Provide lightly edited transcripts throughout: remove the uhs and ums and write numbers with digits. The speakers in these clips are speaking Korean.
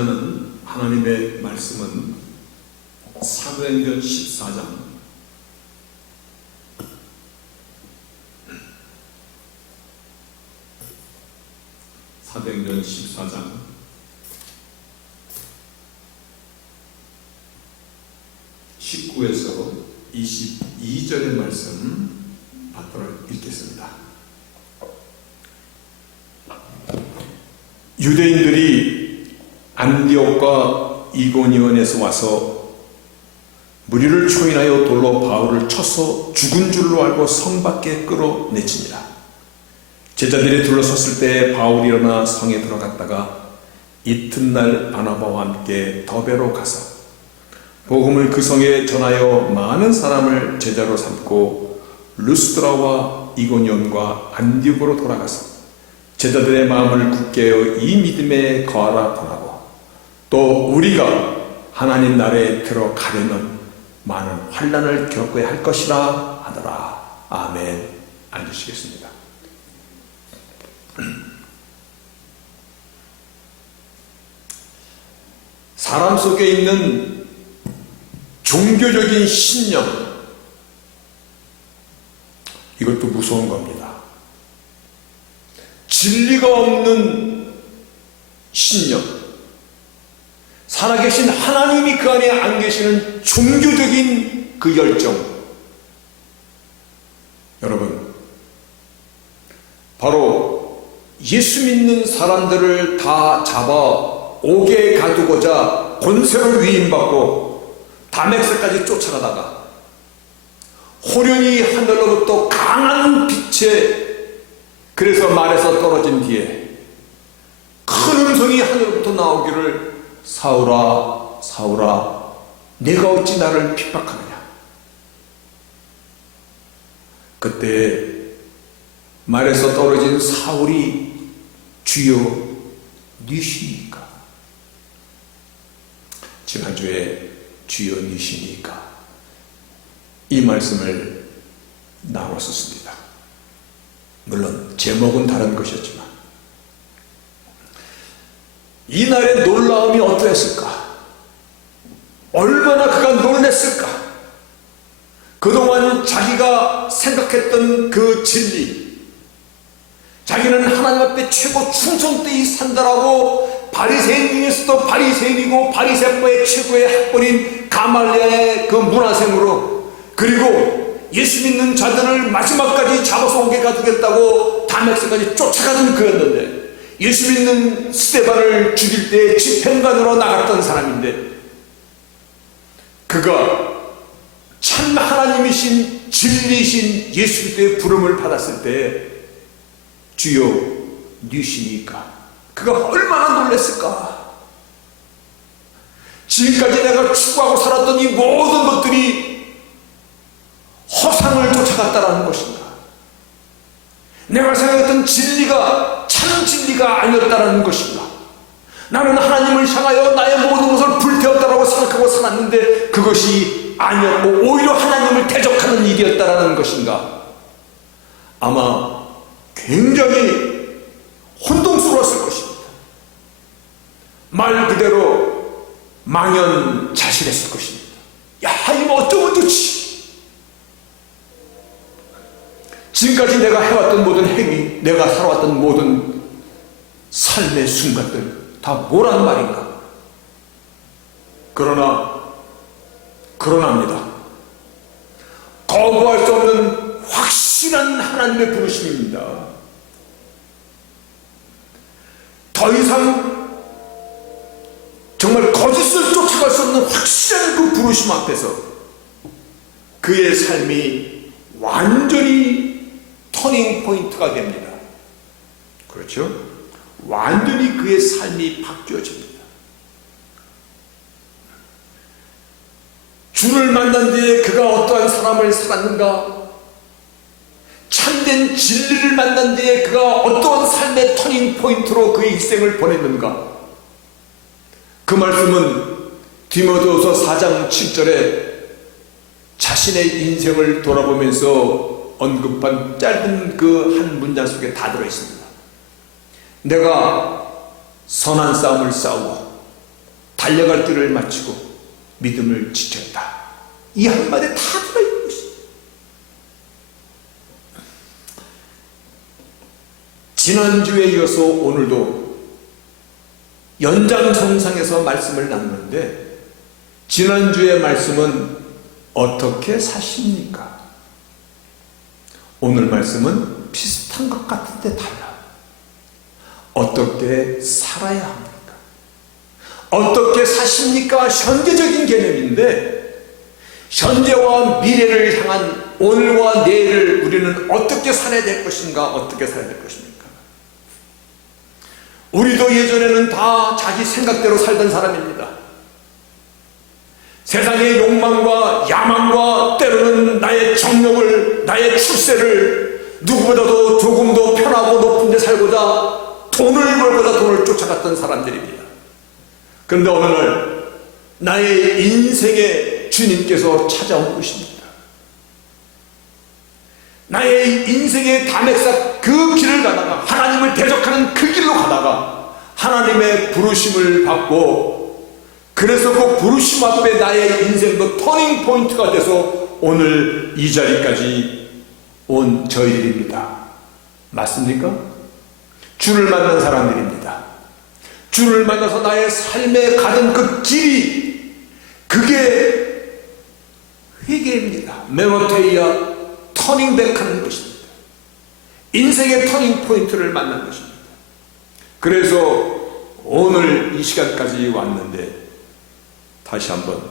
나누는 하나님의 말씀은 사도행전 14장 19에서 22절의 말씀 받도록 읽겠습니다. 유대인들이 안디옥과 이고니온에서 와서 무리를 초인하여 돌로 바울을 쳐서 죽은 줄로 알고 성 밖에 끌어내치니라. 제자들이 둘러섰을 때 바울이 일어나 성에 들어갔다가 이튿날 바나바와 함께 더베로 가서 복음을 그 성에 전하여 많은 사람을 제자로 삼고 루스드라와 이고니온과 안디옥으로 돌아가서 제자들의 마음을 굳게 하여 이 믿음에 거하라 권하고 또 우리가 하나님 나라에 들어가려면 많은 환난을 겪어야 할 것이라 하더라. 아멘. 앉으시겠습니다. 사람 속에 있는 종교적인 신념, 이것도 무서운 겁니다. 진리가 없는 신념, 살아계신 하나님이 그 안에 안 계시는 종교적인 그 열정. 여러분, 바로 예수 믿는 사람들을 다 잡아 옥에 가두고자 권세를 위임받고 다메섹까지 쫓아가다가 호련히 하늘로부터 강한 빛에, 그래서 말에서 떨어진 뒤에 큰 음성이 하늘로부터 나오기를 사울아 사울아 내가 어찌 나를 핍박하느냐. 그때 말에서 떨어진 사울이 주여 니시니까, 지난주에 주여 니시니까 이 말씀을 나눴었습니다. 물론 제목은 다른 것이었지만 이날의 놀라움이 어떠했을까? 얼마나 그가 놀랬을까? 그동안 자기가 생각했던 그 진리, 자기는 하나님 앞에 최고 충성되이 산다라고 바리새인 중에서도 바리새인이고 바리새파의 최고의 학벌인 가말리아의 그 문화생으로, 그리고 예수 믿는 자들을 마지막까지 잡아서 옥에 가두겠다고 다메섹까지 쫓아가던 그였는데, 예수 믿는 스데반을 죽일 때 집행관으로 나갔던 사람인데, 그가 참 하나님이신 진리신 예수 그리스도의 부름을 받았을 때 주여 니시니까 그가 얼마나 놀랐을까? 지금까지 내가 추구하고 살았던 이 모든 것들이 허상을 쫓아갔다라는 것인가? 내가 생각했던 진리가 참 진리가 아니었다라는 것인가? 나는 하나님을 향하여 나의 모든 것을 불태웠다라고 생각하고 살았는데 그것이 아니었고 오히려 하나님을 대적하는 일이었다라는 것인가? 아마 굉장히 혼동스러웠을 것입니다. 말 그대로 망연자실했을 것입니다. 야, 이거 어쩌면 좋지? 지금까지 내가 해왔던 모든 행위, 내가 살아왔던 모든 삶의 순간들 다 뭐란 말인가? 그러나입니다. 거부할 수 없는 확실한 하나님의 부르심입니다. 더 이상 정말 거짓을 쫓아갈 수 없는 확실한 그 부르심 앞에서 그의 삶이 완전히 터닝 포인트가 됩니다. 그렇죠? 완전히 그의 삶이 바뀌어집니다. 주를 만난 뒤에 그가 어떠한 사람을 살았는가? 참된 진리를 만난 뒤에 그가 어떠한 삶의 터닝 포인트로 그의 일생을 보냈는가? 그 말씀은 디모데후서 4장 7절에 자신의 인생을 돌아보면서 언급한 짧은 그 한 문장 속에 다 들어있습니다. 내가 선한 싸움을 싸우고 달려갈 길을 마치고 믿음을 지켰다. 이 한마디에 다 들어있는 것입니다. 지난주에 이어서 오늘도 연장선상에서 말씀을 나누는데, 지난주의 말씀은 어떻게 사십니까? 오늘 말씀은 비슷한 것 같은데 달라. 어떻게 살아야 합니까? 어떻게 사십니까? 현재적인 개념인데, 현재와 미래를 향한 오늘과 내일을 우리는 어떻게 살아야 될 것인가, 어떻게 살아야 될 것입니까? 우리도 예전에는 다 자기 생각대로 살던 사람입니다. 세상의 욕망과 야망과 때로는 나의 정력을, 나의 출세를 누구보다도 조금 더 편하고 높은 데 살고자 돈을 벌고자 돈을 쫓아갔던 사람들입니다. 그런데 어느 날 나의 인생의 주님께서 찾아온 것입니다. 나의 인생의 담액사 그 길을 가다가, 하나님을 대적하는 그 길로 가다가 하나님의 부르심을 받고, 그래서 그 부르심 앞에 나의 인생도 터닝 포인트가 돼서 오늘 이 자리까지 온 저희들입니다. 맞습니까? 주를 만난 사람들입니다. 주를 만나서 나의 삶에 가던 그 길이, 그게 회개입니다. 메노테이아, 터닝백 하는 것입니다. 인생의 터닝 포인트를 만난 것입니다. 그래서 오늘 이 시간까지 왔는데 다시 한번,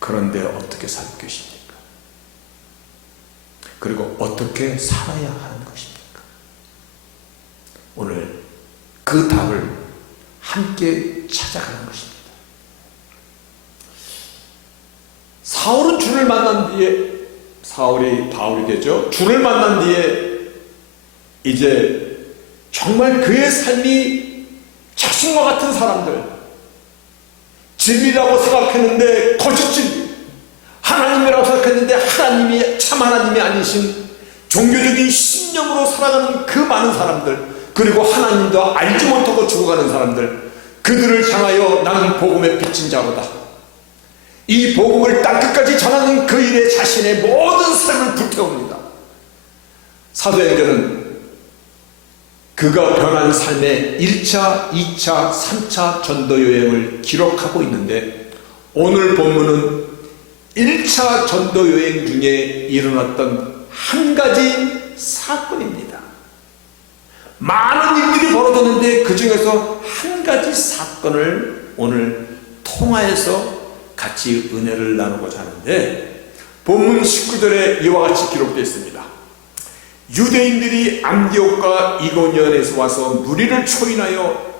그런데 어떻게 살고 계십니까? 그리고 어떻게 살아야 하는 것입니까? 오늘 그 답을 함께 찾아가는 것입니다. 사울은 주를 만난 뒤에, 사울이 바울이 되죠. 주를 만난 뒤에 이제 정말 그의 삶이 자신과 같은 사람들, 진리라고 생각했는데 거짓 진리, 하나님이라고 생각했는데 하나님이 참 하나님이 아니신 종교적인 신념으로 살아가는 그 많은 사람들, 그리고 하나님도 알지 못하고 죽어가는 사람들, 그들을 향하여 나는 복음의 빚진 자로다, 이 복음을 땅끝까지 전하는 그 일에 자신의 모든 삶을 불태웁니다. 사도행전은 그가 변한 삶의 1차, 2차, 3차 전도 여행을 기록하고 있는데, 오늘 본문은 1차 전도 여행 중에 일어났던 한 가지 사건입니다. 많은 일들이 벌어졌는데 그 중에서 한 가지 사건을 오늘 통하여서 같이 은혜를 나누고자 하는데, 본문 19절에 이와 같이 기록되어 있습니다. 유대인들이 안디옥과 이고니온에서 와서 무리를 초인하여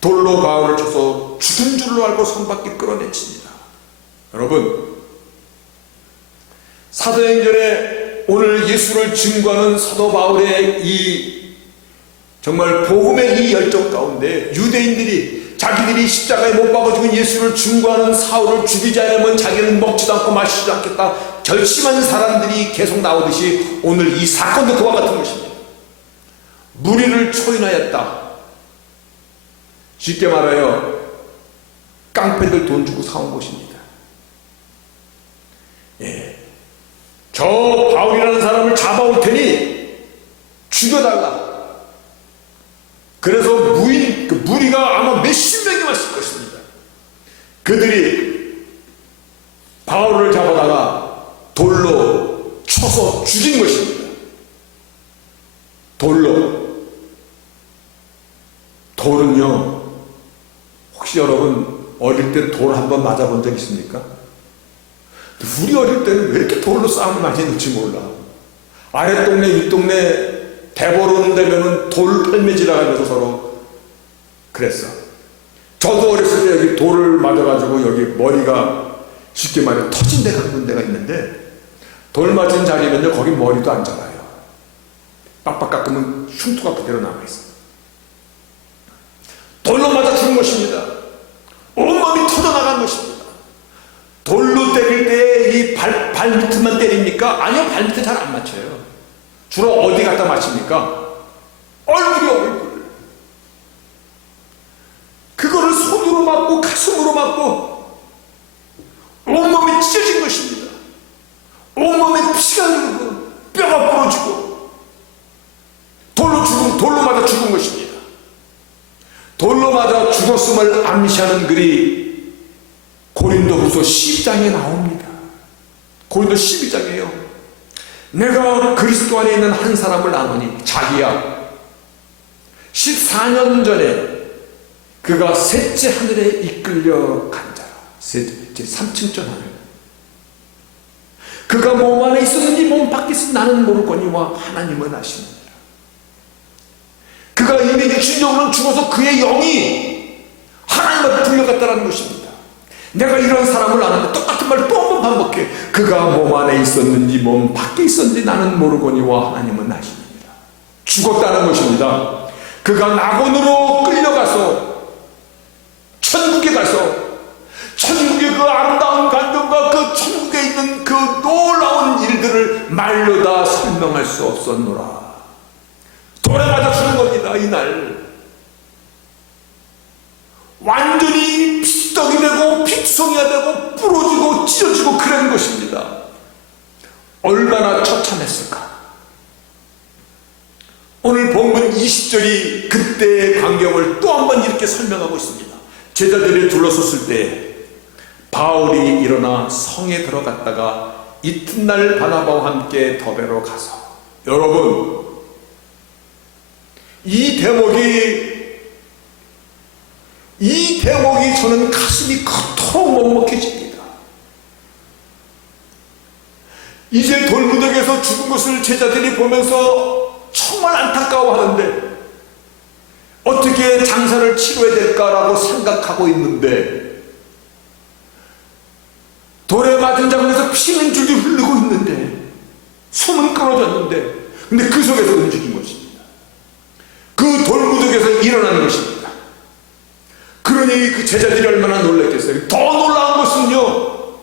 돌로 바울을 쳐서 죽은 줄로 알고 손밖에 끌어내칩니다. 여러분, 사도행전에 오늘 예수를 증거하는 사도 바울의 이 정말 복음의 이 열정 가운데, 유대인들이 자기들이 십자가에 못 박아 죽은 예수를 증거하는 사울을 죽이지 않으면 자기는 먹지도 않고 마시지도 않겠다 결심한 사람들이 계속 나오듯이, 오늘 이 사건도 그와 같은 것입니다. 무리를 초인하였다. 쉽게 말하여 깡패들 돈 주고 사온 것입니다. 예. 저 바울이라는 사람을 잡아올 테니 죽여달라. 그래서 그 무리가 아마 몇십 명이 왔을 것입니다. 그들이 바울을 잡아다가 돌로 쳐서 죽인 것입니다. 돌은요, 혹시 여러분 어릴 때 돌 한번 맞아본 적 있습니까? 우리 어릴 때는 왜 이렇게 돌로 싸움을 많이 했는지 몰라. 아래 동네 윗 동네 대보르는 데면은 돌 펼매질하면서 서로 그랬어. 저도 어렸을 때 여기 돌을 맞아가지고 여기 머리가 쉽게 말해 터진 데가 한 군데가 있는데, 돌 맞은 자리면요 거기 머리도 안 자라요. 빡빡 깎으면 흉터가 그대로 남아있어. 돌로 맞아 죽은 것입니다. 온몸이 터져나간 것입니다. 돌로 때릴 때 이 발밑만 때립니까? 아니요, 발밑에 잘 안 맞춰요. 주로 어디 갖다 맞춥니까? 얼굴. 그거를 손으로 맞고 가슴으로 맞고 온몸이 찢어진 것입니다. 온몸에 피가 흐르고 뼈가 부러지고 돌로 맞아 죽은 것입니다. 돌로 맞아 죽었음을 암시하는 글이 고린도후서 12장에 나옵니다. 고린도 12장에요. 내가 그리스도 안에 있는 한 사람을 아노니, 자기야 14년 전에 그가 셋째 하늘에 이끌려 간 자라. 셋째 3층전 하늘. 그가 몸 안에 있었는지 몸 밖에 있었는지 나는 모르거니와 하나님은 아시느니라. 그가 이미 육신적으로는 죽어서 그의 영이 하나님한테 불려갔다는 것입니다. 내가 이런 사람을 아는데 똑같은 말을 또 한 번 반복해. 그가 몸 안에 있었는지 몸 밖에 있었는지 나는 모르거니와 하나님은 아시느니라. 죽었다는 것입니다. 그가 낙원으로 끌려가서 천국에 가서 천국의 그 아름다운 감동과 그 천국에 있는 그 놀라운 일들을 말로 다 설명할 수 없었노라. 돌에 맞아 죽는 겁니다. 이날 완전히 핏떡이 되고 핏송이가 되고 부러지고 찢어지고 그런 것입니다. 얼마나 처참했을까. 오늘 본문 20절이 그때의 광경을 또 한 번 이렇게 설명하고 있습니다. 제자들이 둘러섰을 때 바울이 일어나 성에 들어갔다가 이튿날 바나바와 함께 더베로 가서, 여러분 이 대목이 저는 가슴이 그토록 먹먹해집니다. 이제 돌무더기에서 죽은 것을 제자들이 보면서 정말 안타까워하는데 어떻게 장사를 치러야 될까라고 생각하고 있는데, 돌에 맞은 장면에서 피는 줄줄 흐르고 있는데, 숨은 끊어졌는데, 근데 그 속에서 움직인 것입니다. 그 돌무더기에서 일어나는 것입니다. 그러니 그 제자들이 얼마나 놀랐겠어요. 더 놀라운 것은요,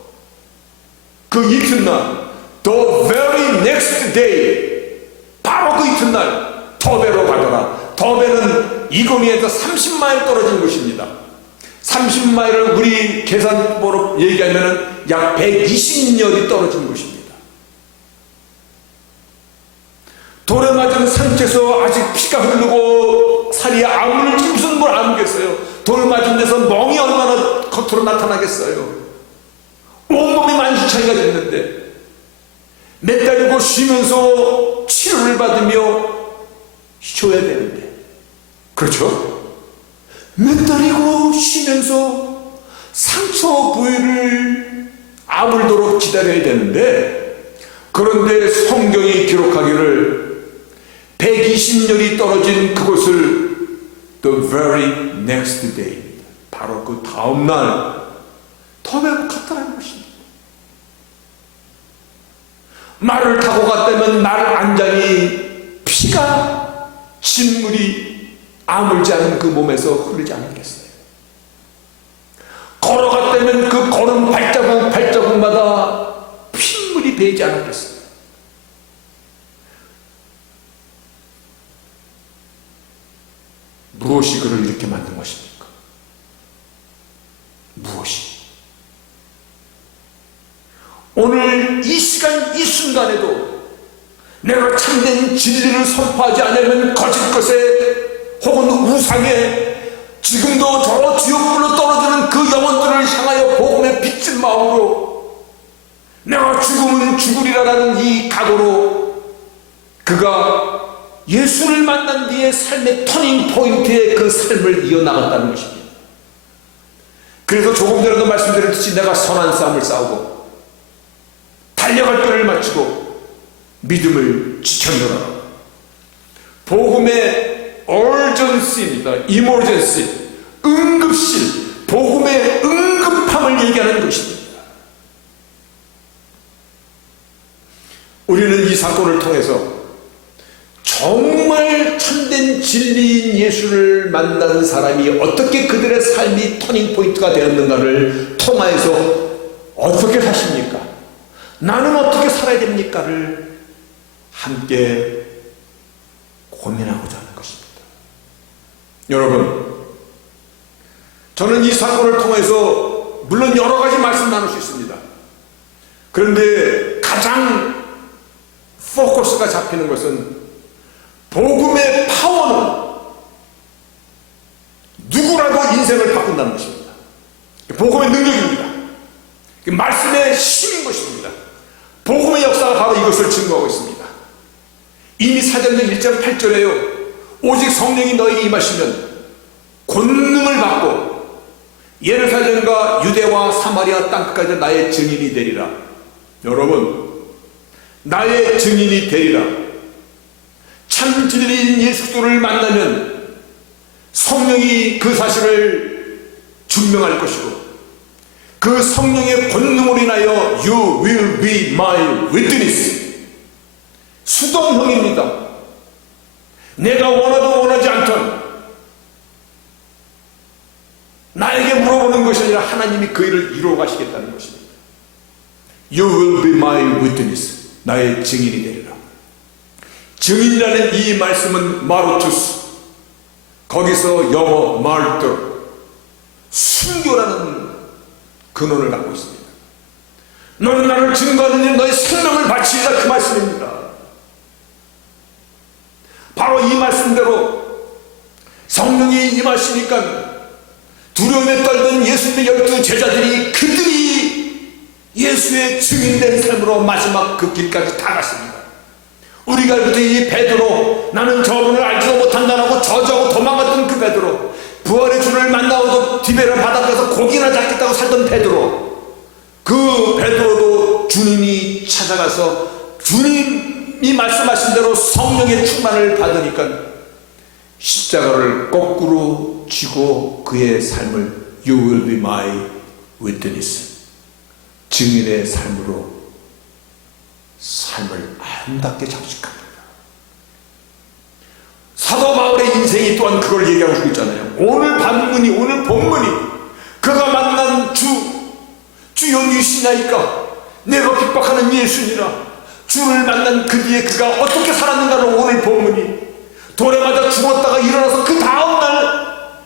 그 이튿날, the very next day, 바로 그 이튿날 더베로 가더라. 더베는 이고니에서 30마일 떨어진 곳입니다. 30마일을 우리 계산으로 얘기하면 약 120년이 떨어진 곳입니다. 돌에 맞은 상처에서 아직 피가 흐르고 살이 아물지 무슨 뭘 아무겠어요. 돌 맞은 데서 멍이 얼마나 겉으로 나타나겠어요. 온몸이 만신창이가 됐는데 몇 달이고 쉬면서 치료를 받으며 쉬어야 되는데, 그렇죠? 몇 달이고 쉬면서 상처 부위를 아물도록 기다려야 되는데, 그런데 성경이 기록하기를 120년이 떨어진 그곳을 the very next day, 바로 그 다음날 더베로 갔다는 것입니다. 말을 타고 갔다면 말 안장이 피가 진물이 아물지 않은 그 몸에서 흐르지 않겠어요. 걸어갔다면 그 걸음 발자국마다 핏물이 배이지 않았겠어요. 무엇이 그를 이렇게 만든 것입니까? 무엇이? 오늘 이 시간 이 순간에도 내가 참된 진리를 선포하지 않으면 거짓 것에 혹은 우상에 지금도 저 지옥불로 떨어지는 그 영혼들을 향하여 복음의 빚진 마음으로 내가 죽으면 죽으리라라는 이 각오로 그가 예수를 만난 뒤에 삶의 터닝 포인트에 그 삶을 이어나갔다는 것입니다. 그래서 조금 전에도 말씀드렸듯이 내가 선한 싸움을 싸우고 달려갈 때를 마치고 믿음을 지켰노라. 복음의 urgency입니다. emergency, 응급실, 복음의 응급함을 얘기하는 것입니다. 우리는 이 사건을 통해서 정말 참된 진리인 예수를 만난 사람이 어떻게 그들의 삶이 터닝포인트가 되었는가를 통하여서 어떻게 사십니까? 나는 어떻게 살아야 됩니까를 함께 고민하고자 하는 것입니다. 여러분, 저는 이 사건을 통해서 물론 여러 가지 말씀 나눌 수 있습니다. 그런데 가장 포커스가 잡히는 것은 복음의 파워는 누구라도 인생을 바꾼다는 것입니다. 복음의 능력입니다. 말씀의 힘인 것입니다. 복음의 역사가 바로 이것을 증거하고 있습니다. 이미 사도행전 1장 8절에요. 오직 성령이 너희에게 임하시면 권능을 받고 예루살렘과 유대와 사마리아 땅끝까지 나의 증인이 되리라. 여러분, 나의 증인이 되리라. 참 진리인 예수 그리스도를 만나면 성령이 그 사실을 증명할 것이고 그 성령의 권능으로 인하여 You will be my witness. 수동형입니다. 내가 원하든 원하지 않든 나에게 물어보는 것이 아니라 하나님이 그 일을 이루어 가시겠다는 것입니다. You will be my witness. 나의 증인이 되리라. 증인이라는 이 말씀은 마르투스, 거기서 영어 마르터, 순교라는 근원을 갖고 있습니다. 너는 나를 증거하는 일 너의 생명을 바치리라, 그 말씀입니다. 바로 이 말씀대로 성령이 임하시니까 두려움에 떨던 예수님의 12 제자들이 그들이 예수의 증인된 삶으로 마지막 그 길까지 다 갔습니다. 우리가 볼 때 이 베드로, 나는 저분을 알지도 못한다라고 저주하고 도망갔던 그 베드로, 부활의 주를 만나고도 디베라 바닷가에서 고기나 잡겠다고 살던 베드로, 그 베드로도 주님이 찾아가서 주님이 말씀하신 대로 성령의 충만을 받으니까 십자가를 거꾸로 쥐고 그의 삶을 You will be my witness, 증인의 삶으로 삶을 아름답게 장식합니다. 사도 바울의 인생이 또한 그걸 얘기하고 있잖아요. 오늘 본문이 그가 만난 주 영이시나이까 내가 핍박하는 예수니라. 주를 만난 그 뒤에 그가 어떻게 살았는가를 오늘 본문이 돌에 맞아 죽었다가 일어나서 그 다음날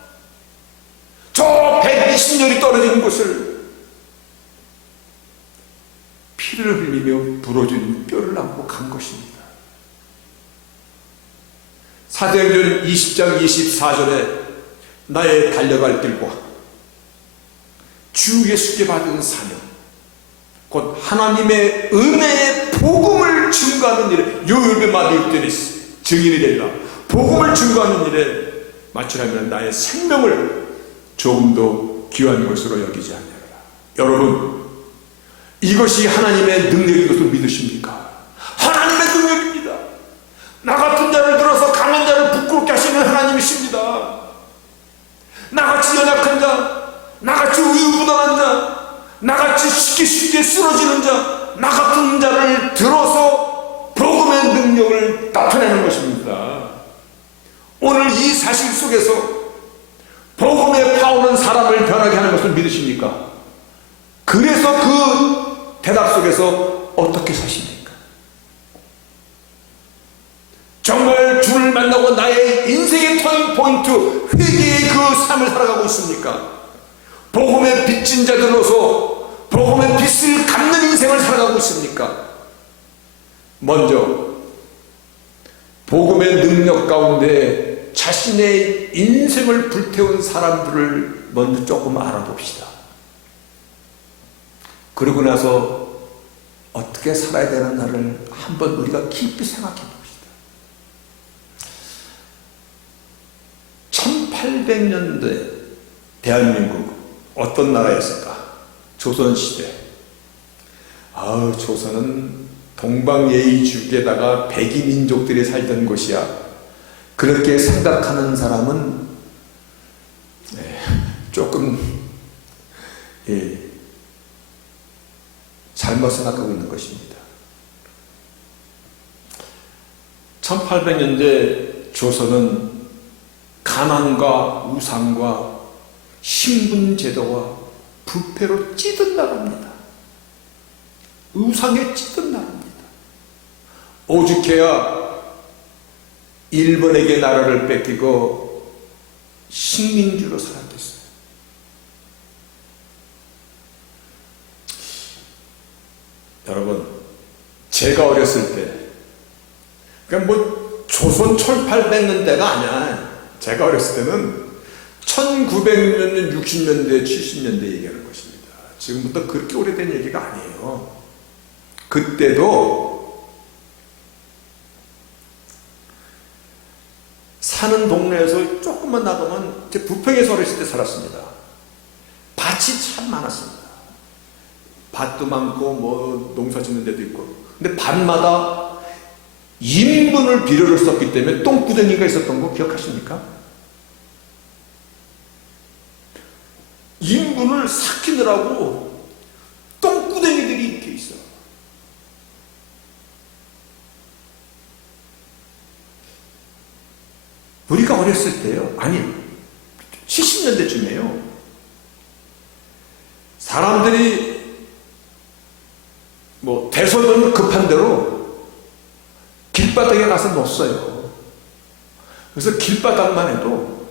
저 120년이 떨어진 곳을 피를 흘리며 부러진 뼈를 안고 간 것입니다. 사도행전 20장 24절에 나의 달려갈 길과 주 예수께 받은 사명, 곧 하나님의 은혜의 복음을 증거하는 일에 You will be my witness, 증인이 되리라. 복음을 증거하는 일에 마치려면 나의 생명을 조금 더 귀한 것으로 여기지 않느라. 여러분, 이것이 하나님의 능력인 것을 믿으십니까? 하나님의 능력입니다. 나 같은 자를 들어서 강한 자를 부끄럽게 하시는 하나님이십니다. 나같이 연약한 자, 나같이 우유부단한 자, 나같이 쉽게 쓰러지는 자, 나 같은 자를 들어서 복음의 능력을 나타내는 것입니다. 오늘 이 사실 속에서 복음의 파워는 사람을 변하게 하는 것을 믿으십니까? 그래서 그 대답 속에서 어떻게 사십니까? 정말 주를 만나고 나의 인생의 터닝 포인트, 회개의 그 삶을 살아가고 있습니까? 복음의 빚진 자들로서 복음의 빚을 갚는 인생을 살아가고 있습니까? 먼저 복음의 능력 가운데 자신의 인생을 불태운 사람들을 먼저 조금 알아봅시다. 그러고 나서 어떻게 살아야 되는가를 한번 우리가 깊이 생각해 봅시다. 1800년대 대한민국 어떤 나라였을까? 조선시대. 조선은 동방예의지국에다가 백이민족들이 살던 곳이야. 그렇게 생각하는 사람은 조금 잘못 생각하고 있는 것입니다. 1800년대 조선은 가난과 우상과 신분제도와 부패로 찌든 나라입니다. 우상에 찌든 나라입니다. 오죽해야 일본에게 나라를 뺏기고 식민지로 살았겠어요. 여러분, 제가 어렸을 때, 그러니까 뭐 조선 1800년대가 아니야. 제가 어렸을 때는 1900년, 60년대, 70년대 얘기하는 것입니다. 지금부터 그렇게 오래된 얘기가 아니에요. 그때도 사는 동네에서 조금만 나가면, 제 부평에서 어렸을 때 살았습니다. 밭이 참 많았습니다. 밭도 많고 뭐 농사 짓는 데도 있고. 근데 밭마다 인분을 비료를 썼기 때문에 똥구덩이가 있었던 거 기억하십니까? 인분을 삭히느라고 똥구덩이들이 이렇게 있어. 우리가 어렸을 때요, 아니 70년대쯤에요, 사람들이 뭐 대소변을 급한 대로 길바닥에 가서 놓았어요. 그래서 길바닥만 해도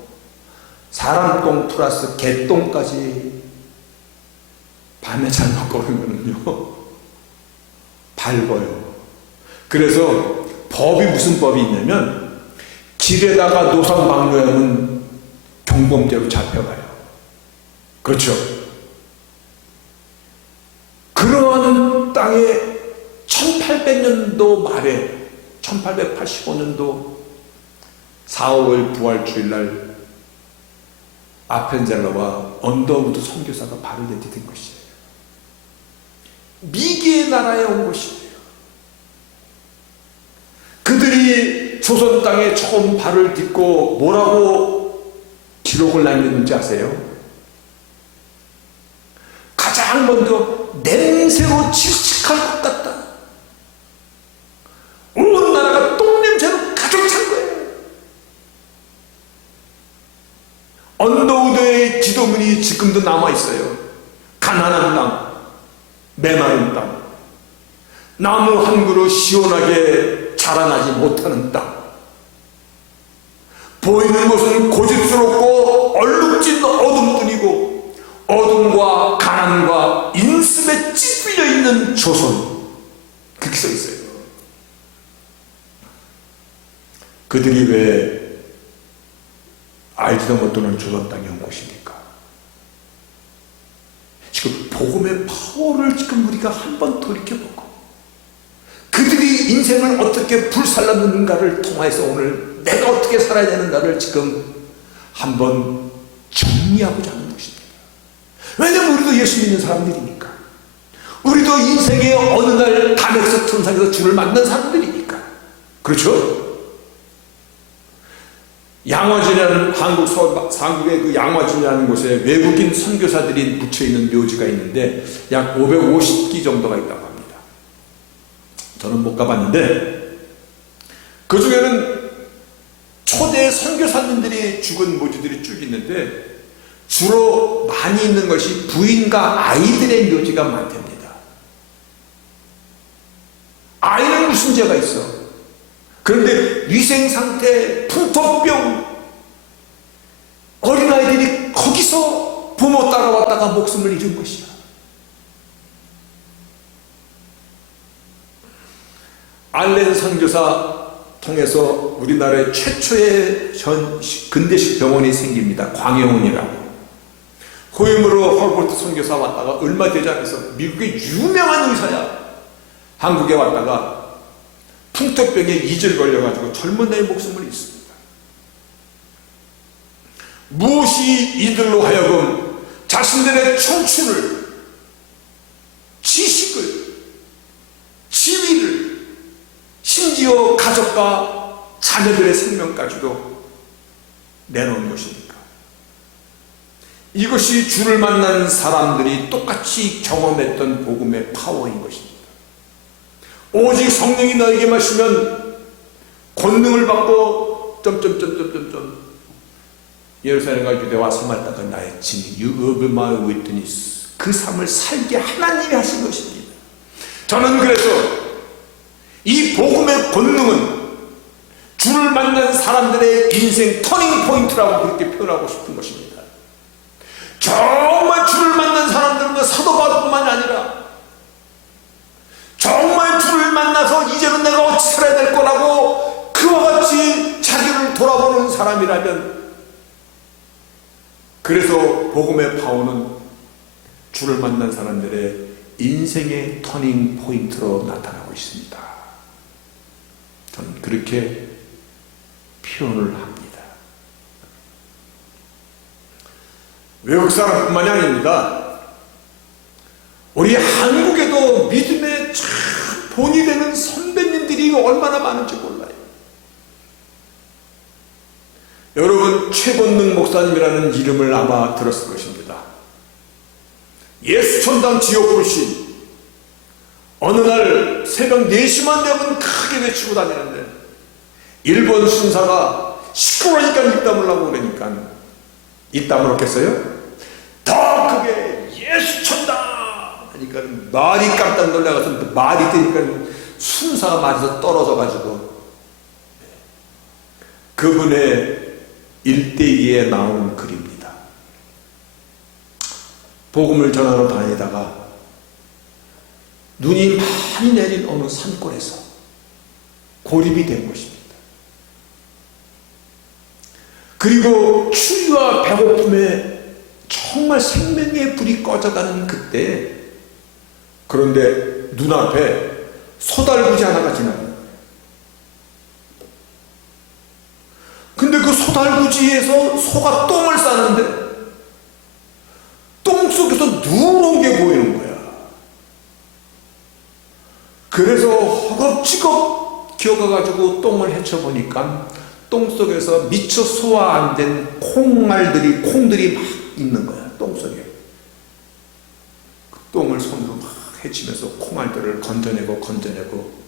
사람 똥 플러스 개똥까지 밤에 잘 먹고 그러면요 밝아요. 그래서 법이 무슨 법이 있냐면, 길에다가 노상 방류하면 경범죄로 잡혀가요. 그렇죠? 그러한 땅에 1800년도 말에 1885년도 4월 부활주일날 아펜젤러와 언더우드 선교사가 발을 내딛은 것이에요. 미개의 나라에 온 것이에요. 그들이 조선 땅에 처음 발을 딛고 뭐라고 기록을 남겼는지 아세요? 가장 먼저 냄새로 칙칙할 것 같다. 온 나라가 똥냄새로 가득 찬 거예요. 언더우드의 기도문이 지금도 남아있어요. 가난한 땅, 메마른 땅, 나무 한 그루 시원하게 자라나지 못하는 땅, 보이는 것은 고집스럽고 얼룩진 어둠뿐이고 어둠과 가난과 인습에 찌들려 있는 조선, 그렇게 써 있어요. 그들이 왜 알지도 못하는 조선 땅에 온 것입니까? 지금 복음의 파워를 지금 우리가 한번 돌이켜보고, 그들이 인생을 어떻게 불살랐는가를 통해서 오늘 내가 어떻게 살아야 되는가를 지금 한번 정리하고자 하는 것입니다. 왜냐면 우리도 예수 믿는 사람들이니까, 우리도 인생의 어느 날 담에서 천상에서 주를 만난 사람들이니까. 그렇죠? 양화진이라는 한국의 그 양화진이라는 곳에 외국인 선교사들이 묻혀있는 묘지가 있는데 약 550기 정도가 있다고 합니다. 저는 못 가봤는데 그 중에는 초대 선교사님들이 죽은 묘지들이 쭉 있는데 주로 많이 있는 것이 부인과 아이들의 묘지가 많답니다. 아이는 무슨 죄가 있어? 그런데 위생상태, 풍토병, 어린아이들이 거기서 부모 따라왔다가 목숨을 잃은 것이야. 알렌 선교사 통해서 우리나라의 최초의 근대식 병원이 생깁니다. 광해원이라고. 호임으로 헐버트 선교사 왔다가 얼마 되지 않아서 미국의 유명한 의사야. 한국에 왔다가 풍토병에 이질 걸려가지고 젊은 나이에 목숨을 잃습니다. 무엇이 이들로 하여금 자신들의 청춘을, 지식을, 지위를, 심지어 가족과 자녀들의 생명까지도 내놓은 것입니까? 이것이 주를 만난 사람들이 똑같이 경험했던 복음의 파워인 것입니다. 오직 성령이 너에게 마시면 권능을 받고 예루살렘과 유대와 사마리아가 나의 증인 You are my witness. 그 삶을 살게 하나님이 하신 것입니다. 저는 그래서 이 복음의 권능은 주를 만난 사람들의 인생 터닝 포인트라고 그렇게 표현하고 싶은 것입니다. 정말 주를 만난 사람들은 사도 바울뿐만 아니라 하면, 그래서 복음의 파워는 주를 만난 사람들의 인생의 터닝 포인트로 나타나고 있습니다. 저는 그렇게 표현을 합니다. 외국 사람뿐만이 아닙니다. 우리 한국에도 믿음의 참 본이 되는 선배님들이 얼마나 많은지 몰라요. 여러분, 최건능 목사님이라는 이름을 아마 들었을 것입니다. 예수천당 지역 불신, 어느 날 새벽 4시만 되면 크게 외치고 다니는데 일본 순사가 시끄러우니까 입 다물라고 그러니까 입 다물었겠어요? 더 크게 예수천당 하니까 말이 깜짝 놀라서 말이 되니까 순사가 맞아서 떨어져가지고 그분의 일대기에 나온 글입니다. 복음을 전하러 다니다가 눈이 많이 내린 어느 산골에서 고립이 된 것입니다. 그리고 추위와 배고픔에 정말 생명의 불이 꺼져가는 그때, 그런데 눈앞에 소달구지 하나가 지나갑니다. 근데 그 소달구지에서 소가 똥을 싸는데 똥 속에서 누런 게 보이는 거야. 그래서 허겁지겁 기어가가지고 똥을 헤쳐보니까 똥 속에서 미처 소화 안 된 콩들이 막 있는 거야. 똥 속에. 그 똥을 손으로 막 헤치면서 콩알들을 건져내고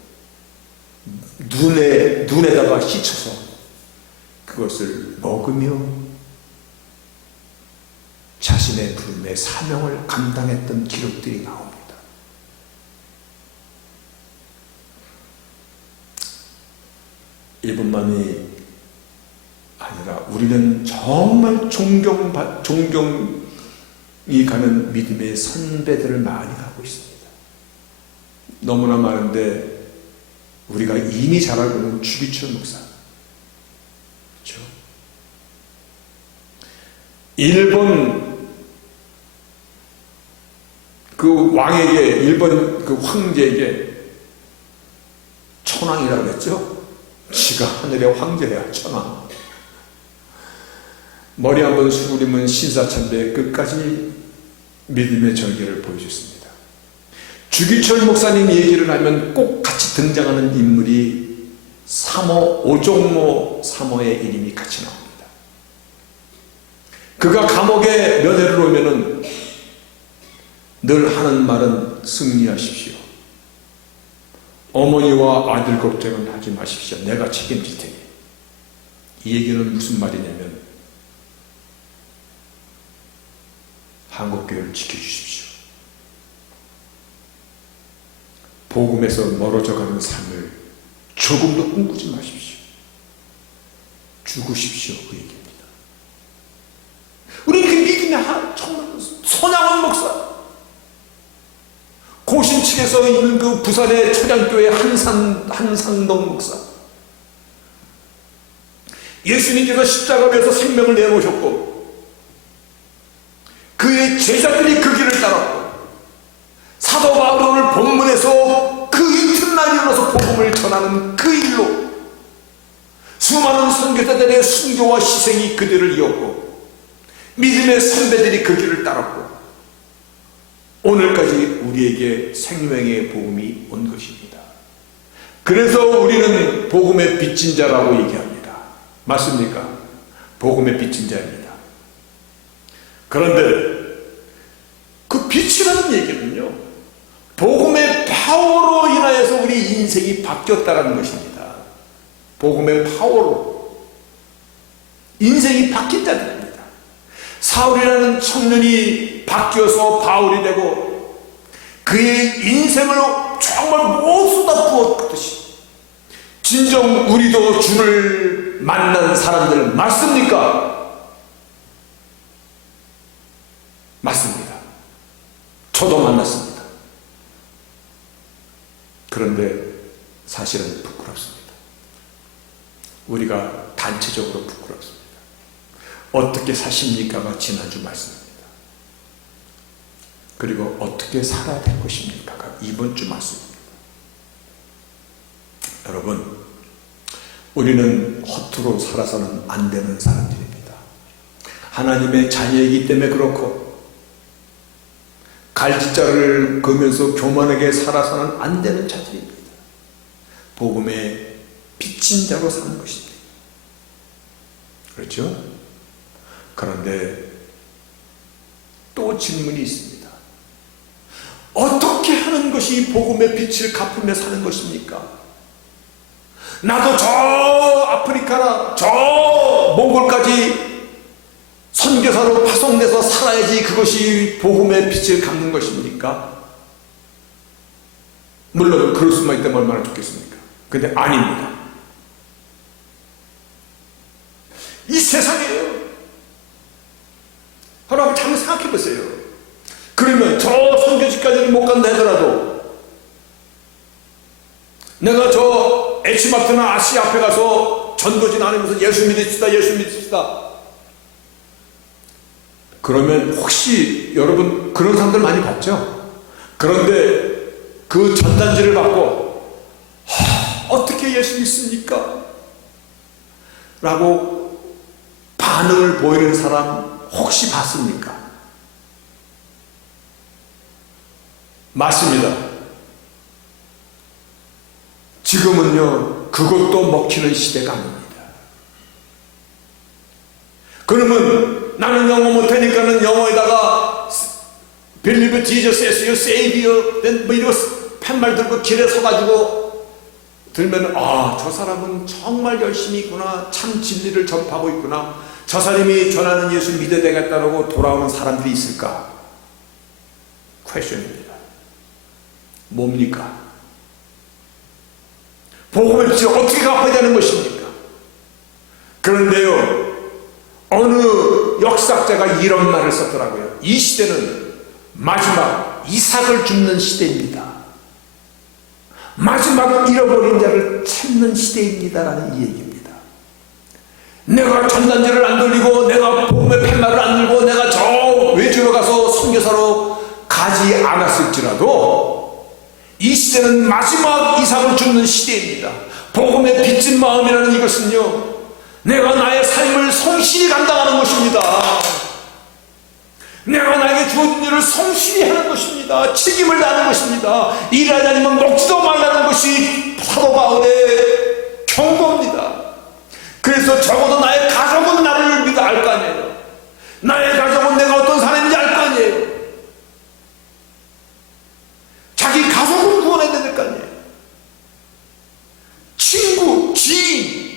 눈에다가 씻어서 그것을 먹으며 자신의 부름의 사명을 감당했던 기록들이 나옵니다. 이뿐만이 아니라 우리는 정말 존경이 가는 믿음의 선배들을 많이 가고 있습니다. 너무나 많은데 우리가 이미 잘 알고 있는 주기철 목사, 그렇죠? 일본 그 왕에게, 일본 그 황제에게 천황이라고 했죠. 지가 하늘의 황제야, 천황. 머리 한번 수그리면 신사참배에 끝까지 믿음의 절개를 보여줬습니다. 주기철 목사님 얘기를 하면 꼭 같이 등장하는 인물이 오종모 사모의 이름이 같이 나옵니다. 그가 감옥에 면회를 오면은 늘 하는 말은 승리하십시오. 어머니와 아들 걱정은 하지 마십시오. 내가 책임질 테니. 이 얘기는 무슨 말이냐면 한국교회를 지켜주십시오. 복음에서 멀어져가는 삶을 조금도 꿈꾸지 마십시오. 죽으십시오. 그 얘기입니다. 우리 그 믿음의 정말 손양원 목사, 고신측에서 있는 그 부산의 초량교회 한상동 목사, 예수님께서 십자가에서 생명을 내놓으셨고 그의 제자들이 그 길을 따랐고 사도 바울이 오늘 본문에서 그 이튿날 일어나서 복음을 전하는 그 일로 수많은 선교사들의 순교와 희생이 그들을 이었고 믿음의 선배들이 그 길을 따랐고 오늘까지 우리에게 생명의 복음이 온 것입니다. 그래서 우리는 복음의 빚진 자라고 얘기합니다. 맞습니까? 복음의 빚진 자입니다. 그런데 그 빛이라는 얘기는요, 복음의 파워로 인하여서 우리 인생이 바뀌었다는 것입니다. 복음의 파워로 인생이 바뀐 자들입니다. 사울이라는 청년이 바뀌어서 바울이 되고 그의 인생을 정말 못 쏟아부었듯이 진정 우리도 주를 만난 사람들 맞습니까? 맞습니다. 저도 만났습니다. 그런데 사실은 부끄럽습니다. 우리가 단체적으로 부끄럽습니다. 어떻게 사십니까가 지난주 말씀입니다. 그리고 어떻게 살아야 될 것입니까가 이번 주 말씀입니다. 여러분, 우리는 허투루 살아서는 안 되는 사람들입니다. 하나님의 자녀이기 때문에 그렇고, 갈짓자를 그으면서 교만하게 살아서는 안 되는 자들입니다. 복음의 빚진 자로 사는 것입니다. 그렇죠? 그런데 또 질문이 있습니다. 어떻게 하는 것이 복음의 빛을 갚으며 사는 것입니까? 나도 저 아프리카나 저 몽골까지 선교사로 파송돼서 살아야지 그것이 복음의 빛을 갚는 것입니까? 물론 그럴 수만 있다면 얼마나 좋겠습니까? 근데 아닙니다. 이 세상이에요. 여러분 잘 생각해 보세요. 그러면 저 선교지까지는 못 간다 하더라도 내가 저 H마트나 아시 앞에 가서 전도지 나누면서 예수 믿읍시다, 예수 믿읍시다. 그러면 혹시 여러분 그런 사람들 많이 봤죠? 그런데 그 전단지를 받고 어떻게 예수 믿습니까? 라고 반응을 보이는 사람 혹시 봤습니까? 맞습니다. 지금은요 그것도 먹히는 시대가 아닙니다. 그러면 나는 영어 못하니까는 영어에다가 Believe Jesus as your Savior 뭐 이런 팻말 들고 길에 서가지고 들면 저 사람은 정말 열심히 있구나, 참 진리를 접하고 있구나, 저 사람이 전하는 예수 믿어야 되겠다라고 돌아오는 사람들이 있을까? 퀘스천입니다. 뭡니까? 복음의 빛을 어떻게 갚아야 되는 것입니까? 그런데요 어느 역사학자가 이런 말을 썼더라고요. 이 시대는 마지막 이삭을 줍는 시대입니다. 마지막 잃어버린 자를 찾는 시대입니다라는 이 얘기입니다. 내가 전단지를 안 돌리고 내가 복음의 팻말을 안 들고 내가 저 외주로 가서 선교사로 가지 않았을지라도 이 시대는 마지막 이삭을 줍는 시대입니다. 복음의 빚진 마음이라는 이것은요 내가 나의 삶을 성실히 감당하는 것입니다. 내가 나에게 주어진 일을 성실히 하는 것입니다. 책임을 다하는 것입니다. 일하지 않으면 먹지도 말라는 것이 사도 바울의 경고입니다. 그래서 적어도 나의 가족은 나를 믿어 알 거 아니에요. 나의 가족은 내가 어떤 사람인지 알 거 아니에요. 자기 가족은 구원해야 될 거 아니에요. 친구, 지인,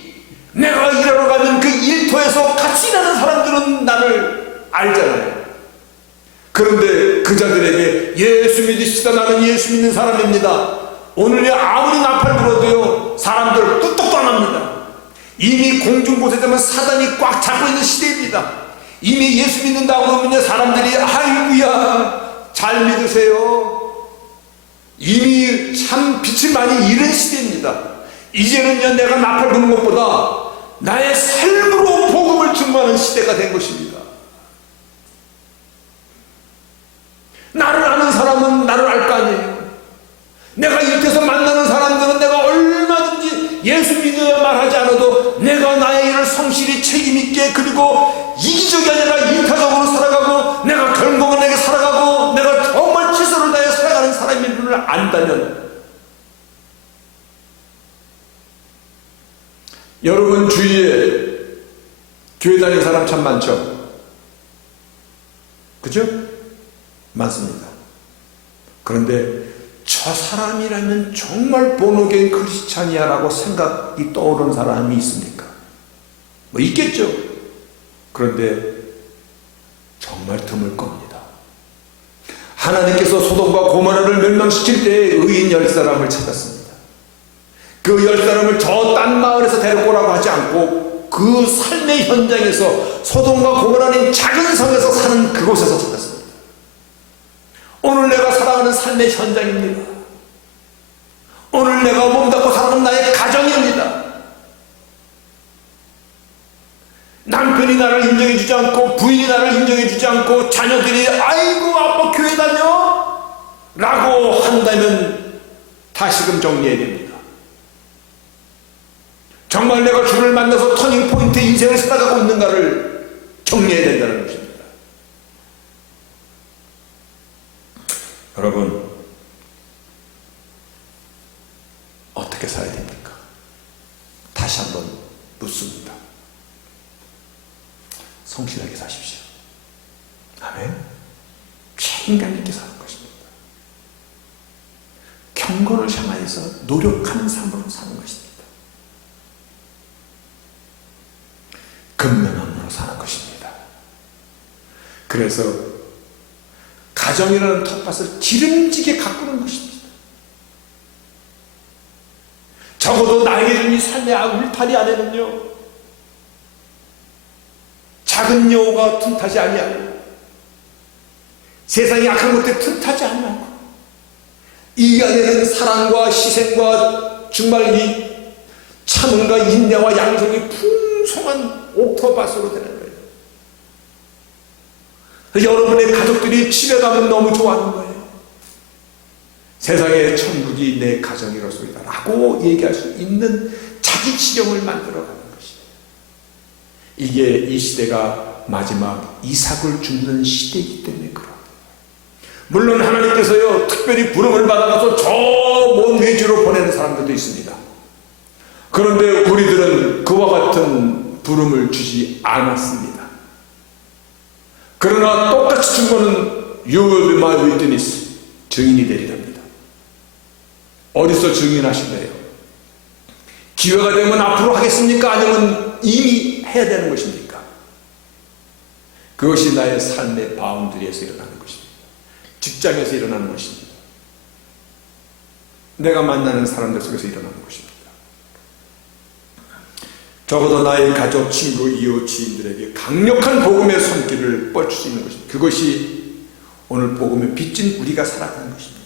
내가 일하러 가면 그 일터에서 같이 일하는 사람들은 나를 알잖아요. 그런데 그 자들에게 예수 믿으시다, 나는 예수 믿는 사람입니다. 오늘 아무리 나팔 불어도요 사람들 뚝뚝도 안 합니다. 이미 공중곳에 되면 사단이 꽉 잡고 있는 시대입니다. 이미 예수 믿는다고 그러면 사람들이 아이고야 잘 믿으세요. 이미 참 빛을 많이 잃은 시대입니다. 이제는요 내가 나팔 부는 것보다 나의 삶으로 복음을 증거하는 시대가 된 것입니다. 나를 아는 사람은 나를 알 거 아니에요. 내가 일터에서 만나는 사람들은 내가 얼마든지 예수 믿어야 말하지 않아도 내가 나의 일을 성실히 책임있게 그리고 이기적이 아니라 일타적으로 살아가고 내가 결국은 살아가고 내가 정말 최선을 다해 살아가는 사람인 줄 안다면 여러분 주위에 교회 다니는 사람 참 많죠? 그죠? 많습니다. 그런데 저 사람이라면 정말 본어게인 크리스찬이야 라고 생각이 떠오르는 사람이 있습니까? 뭐 있겠죠. 그런데 정말 드물 겁니다. 하나님께서 소돔과 고모라를 멸망시킬 때 의인 10사람을 찾았습니다. 그 10사람을 저 딴 마을에서 데리고 오라고 하지 않고 그 삶의 현장에서 소돔과 고모라는 작은 성에서 사는 그곳에서 찾았습니다. 오늘 내가 살아가는 삶의 현장입니다. 오늘 내가 몸담고 살아가는 나의 가정입니다. 남편이 나를 인정해 주지 않고 부인이 나를 인정해주지 않고 자녀들이 아이고 아빠 교회 다녀? 라고 한다면 다시금 정리해야 됩니다. 정말 내가 주를 만나서 터닝포인트 인생을 살아가고 있는가를 정리해야 된다는 것입니다. 여러분, 어떻게 살아야 됩니까? 다시 한번 묻습니다. 성실하게 사십시오. 아멘. 책임감 있게 사는 것입니다. 경건을 향하여서 노력하는 삶으로 사는 것입니다. 근면함으로 사는 것입니다. 그래서 가정이라는 텃밭을 기름지게 가꾸는 것입니다. 적어도 나에게 준 이 삶의 울타리 안에는요, 작은 여우가 틈타지 아니하고 세상의 악한 것들에 틈타지 아니하고 이 안에는 사랑과 희생과 정말 이 참음과 인내와 양성이 풍성한 옥토밭으로 되는 거예요. 여러분의 가족들이 집에 가면 너무 좋아하는 거예요. 세상의 천국이 내 가정이로소이다 라고 얘기할 수 있는 자기 지경을 만들어가는 것이에요. 이게 이 시대가 마지막 이삭을 죽는 시대이기 때문에 그렇습니다. 물론 하나님께서요 특별히 부름을 받아서 저 먼 외지로 보내는 사람들도 있습니다. 그런데 우리들은 그와 같은 부름을 주지 않았습니다. 그러나 똑같이 준 거는 You will be my witness, 증인이 되리랍니다. 어디서 증인하실래요? 기회가 되면 앞으로 하겠습니까? 아니면 이미 해야 되는 것입니까? 그것이 나의 삶의 바운드리에서 일어나는 것입니다. 직장에서 일어나는 것입니다. 내가 만나는 사람들 속에서 일어나는 것입니다. 적어도 나의 가족, 친구, 이웃, 지인들에게 강력한 복음의 손길을 뻗칠 수 있는 것입니다. 그것이 오늘 복음의 빚진 우리가 살아가는 것입니다.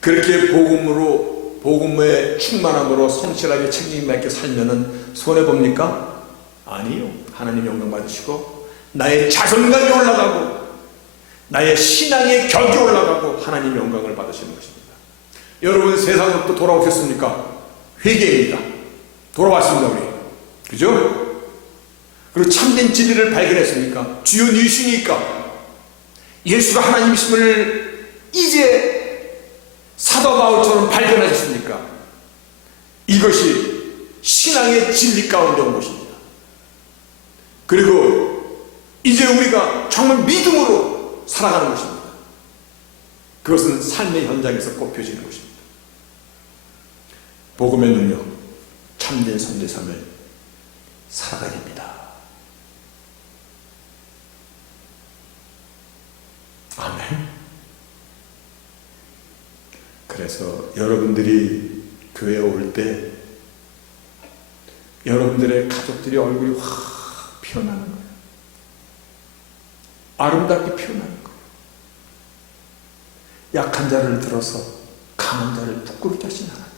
그렇게 복음의 충만함으로 성실하게 책임감 있게 살면은 손해봅니까? 아니요. 하나님 영광 받으시고 나의 자존감이 올라가고 나의 신앙의 격이 올라가고 하나님 영광을 받으시는 것입니다. 여러분 세상으로부터 돌아오셨습니까? 회개입니다. 돌아왔습니다 우리. 그죠? 그리고 참된 진리를 발견했습니까? 주요 누이시니까 예수가 하나님이심을 이제 사도 바울처럼 발견하셨습니까? 이것이 신앙의 진리 가운데 온 것입니다. 그리고 이제 우리가 정말 믿음으로 살아가는 것입니다. 그것은 삶의 현장에서 꼽혀지는 것입니다. 복음의 능력, 참된 선대 삶을 살아가야 됩니다. 아멘. 그래서 여러분들이 교회에 올 때 여러분들의 가족들이 얼굴이 확 피어나는 거예요. 아름답게 피어나는 거예요. 약한 자를 들어서 강한 자를 부끄럽게 하시는 하나님,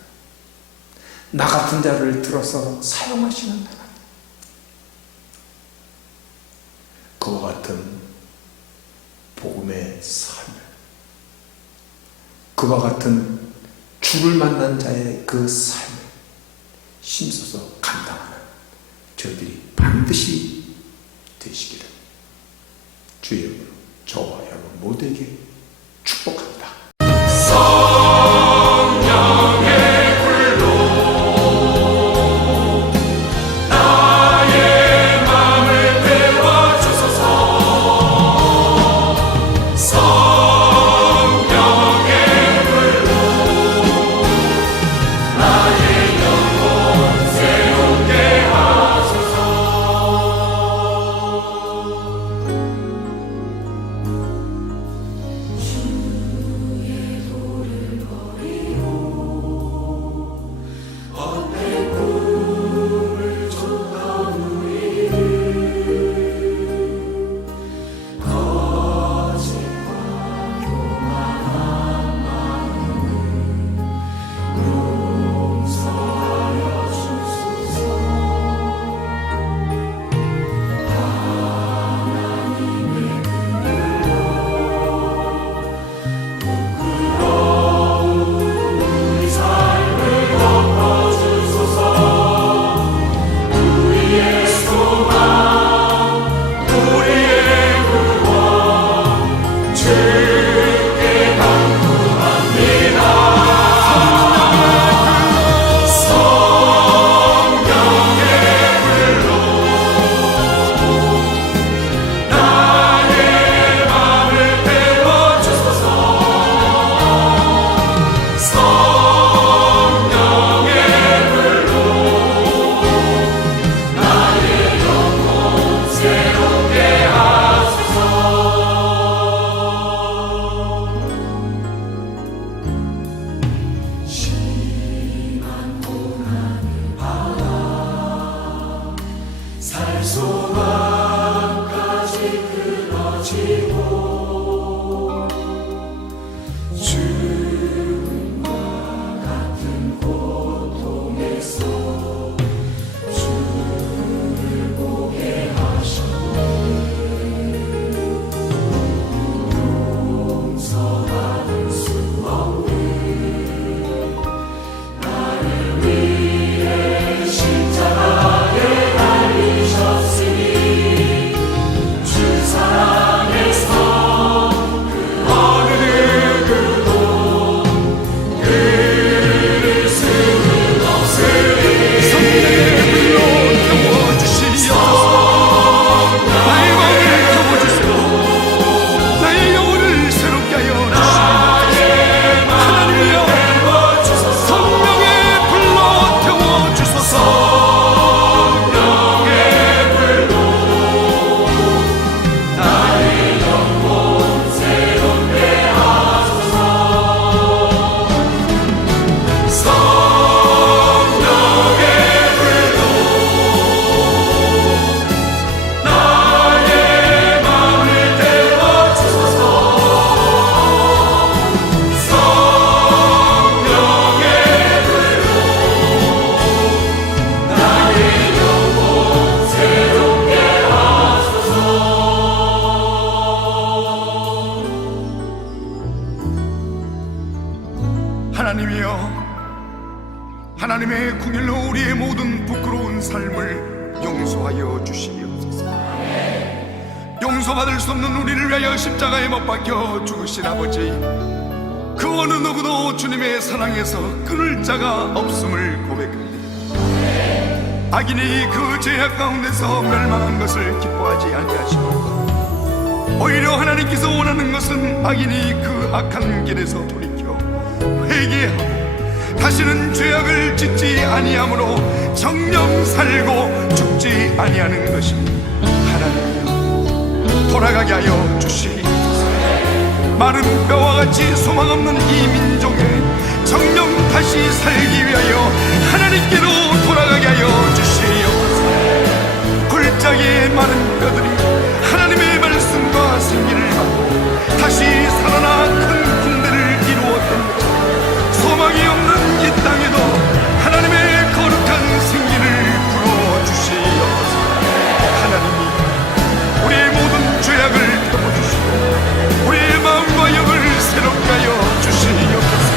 나 같은 자를 들어서 사용하시는 하나님, 그와 같은 복음의 삶을, 그와 같은 주를 만난 자의 그 삶을 힘써서 감당하는 저희들이 반드시 되시기를 주의 이름으로 저와 여러분 모두에게 축복합니다. 하나님이여, 하나님의 궁일로 우리의 모든 부끄러운 삶을 용서하여 주시옵소서. 용서받을 수 없는 우리를 위하여 십자가에 못 박혀 죽으신 아버지, 그 어느 누구도 주님의 사랑에서 끊을 자가 없음을 고백합니다. 악인이 그 죄악 가운데서 멸망한 것을 기뻐하지 아니하시고, 오히려 하나님께서 원하는 것은 악인이 그 악한 길에서 돌이켜 회개하고 다시는 죄악을 짓지 아니함으로 정령 살고 죽지 아니하는 것입니다. 하나님, 돌아가게 하여 주시옵소서. 마른 뼈와 같이 소망 없는 이 민족에 정령 다시 살기 위하여 하나님께로 돌아가게 하여 주시옵소서. 골짜기의 마른 뼈들이 하나님의 말씀과 생기를 받고 다시 살아나 큰 군대를 이루었던 것처럼 소망이 없는 이 땅에도 하나님의 거룩한 생기를 불어주시옵소서. 하나님이 우리의 모든 죄악을 덮어주시고 우리의 마음과 영을 새롭게 하여 주시옵소서.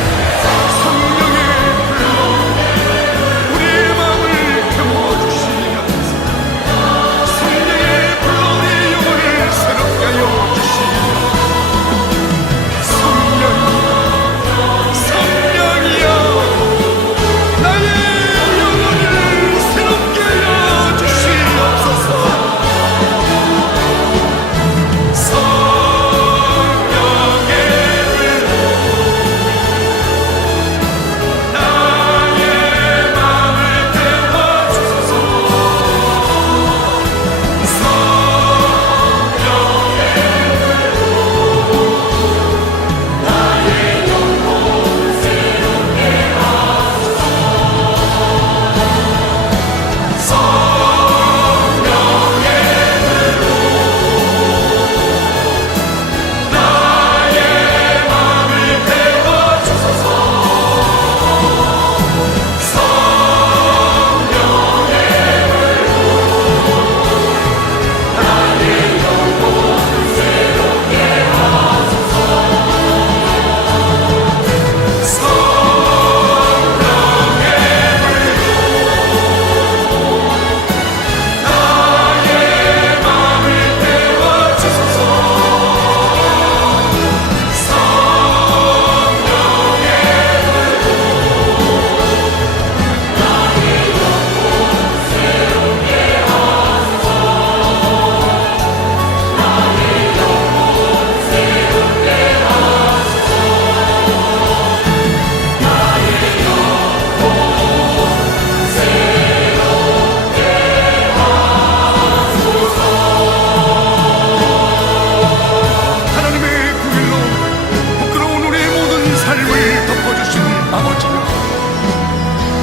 성령의 불로 우리의 마음을 태워주시옵소서. 성령의 불로 우리의 영을 새롭게 하여 주시옵소서. 성령이여, 나의 영혼을 새롭게 하여 주시옵소서.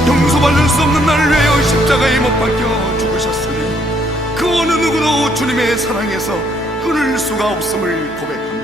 용서받을 수 없는 나를 위하여 십자가에 못 박혀 죽으셨으니 그 어느 누구도 주님의 사랑에서 끊을 수가 없음을 고백합니다.